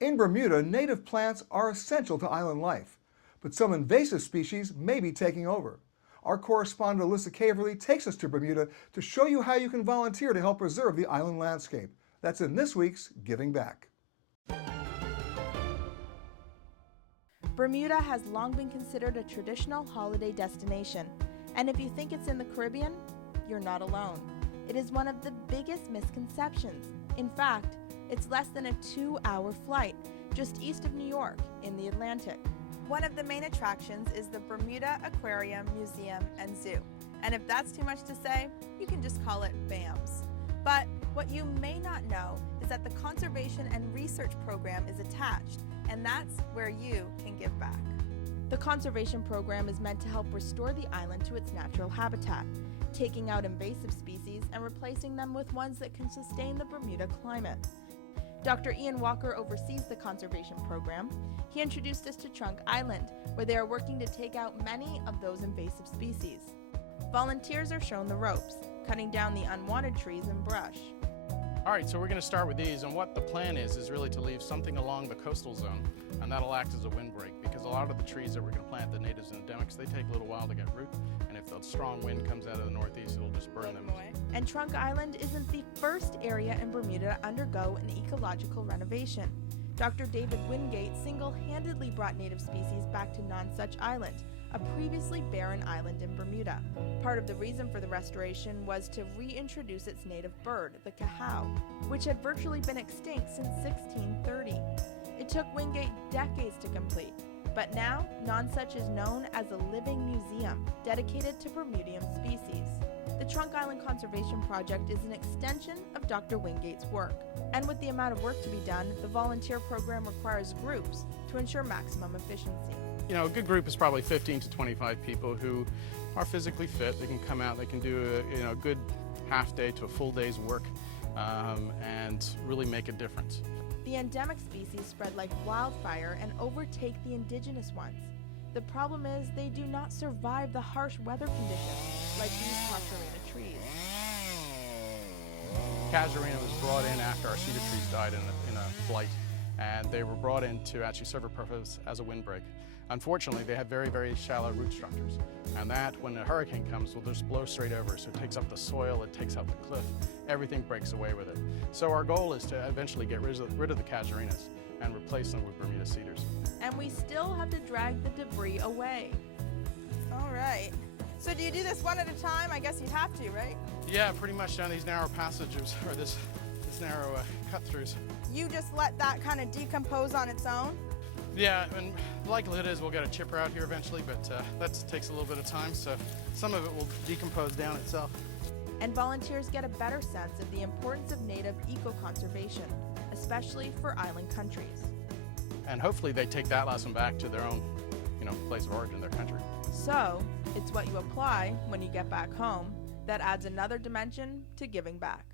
In Bermuda, native plants are essential to island life, but some invasive species may be taking over. Our correspondent Alyssa Caverley takes us to Bermuda to show you how you can volunteer to help preserve the island landscape. That's in this week's Giving Back. Bermuda has long been considered a traditional holiday destination, and if you think it's in the Caribbean, you're not alone. It is one of the biggest misconceptions. In fact, it's less than a 2-hour flight, just east of New York, in the Atlantic. One of the main attractions is the Bermuda Aquarium, Museum, and Zoo. And if that's too much to say, you can just call it BAMS. But what you may not know is that the Conservation and Research Program is attached, and that's where you can give back. The conservation program is meant to help restore the island to its natural habitat, taking out invasive species and replacing them with ones that can sustain the Bermuda climate. Dr. Ian Walker oversees the conservation program. He introduced us to Trunk Island, where they are working to take out many of those invasive species. Volunteers are shown the ropes, cutting down the unwanted trees and brush. All right, so we're going to start with these, and what the plan is really to leave something along the coastal zone, and that'll act as a windbreak, because a lot of the trees that we're going to plant, the natives and endemics, they take a little while to get root, and if the strong wind comes out of the northeast, it'll just burn them away. And Trunk Island isn't the first area in Bermuda to undergo an ecological renovation. Dr. David Wingate single-handedly brought native species back to Nonsuch Island, a previously barren island in Bermuda. Part of the reason for the restoration was to reintroduce its native bird, the cahao, which had virtually been extinct since 1630. It took Wingate decades to complete, but now Nonsuch is known as a living museum dedicated to Bermudian species. The Trunk Island Conservation Project is an extension of Dr. Wingate's work, and with the amount of work to be done, the volunteer program requires groups to ensure maximum efficiency. You know, a good group is probably 15 to 25 people who are physically fit. They can come out, they can do a good half day to a full day's work and really make a difference. The endemic species spread like wildfire and overtake the indigenous ones. The problem is they do not survive the harsh weather conditions like these casuarina trees. Casuarina was brought in after our cedar trees died in a flight, and they were brought in to actually serve a purpose as a windbreak. Unfortunately, they have very, very shallow root structures, and that, when a hurricane comes, will just blow straight over. So it takes up the soil, it takes out the cliff, everything breaks away with it. So our goal is to eventually get rid of the casuarinas and replace them with Bermuda cedars. And we still have to drag the debris away. All right. So do you do this one at a time? I guess you'd have to, right? Yeah, pretty much down these narrow passages, or this narrow cut-throughs. You just let that kind of decompose on its own? Yeah, and the likelihood is we'll get a chipper out here eventually, but that takes a little bit of time, so some of it will decompose down itself. And volunteers get a better sense of the importance of native eco-conservation, especially for island countries. And hopefully they take that lesson back to their own, place of origin, their country. So, it's what you apply when you get back home that adds another dimension to giving back.